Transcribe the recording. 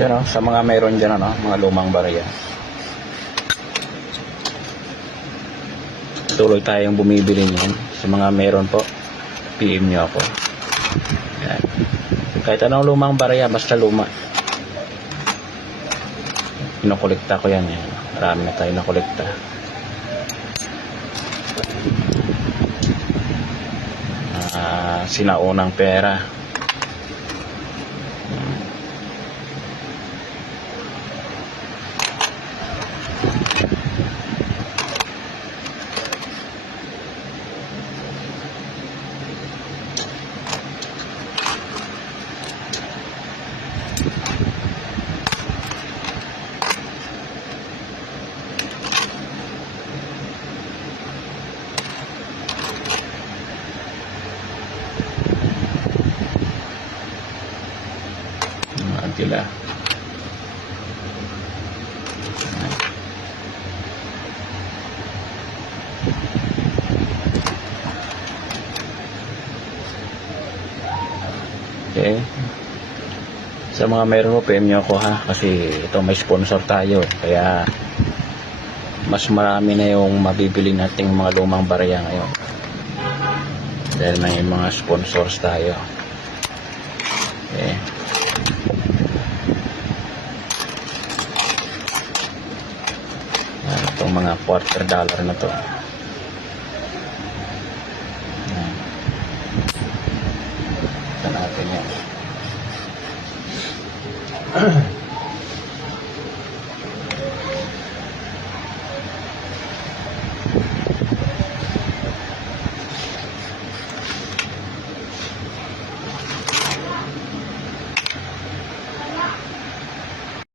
Yan o, sa mga mayroon dyan, ano, mga lumang barya. Tuloy tayong bumibili niyan. Sa mga mayroon po, PM nyo ako. Yan. Kahit anong lumang barya, basta luma. Pinokolekta ko yan. Yan. Marami na tayo nakolekta. Sinaunang pera. Sila. Okay. Sa mga mayroon mo, PM nyo ako ha. Kasi ito may sponsor tayo. Kaya mas marami na yung mabibili nating mga lumang barya ngayon. Dahil may mga sponsors tayo. Okay. Itong mga $quarter na to. Ito natin yan.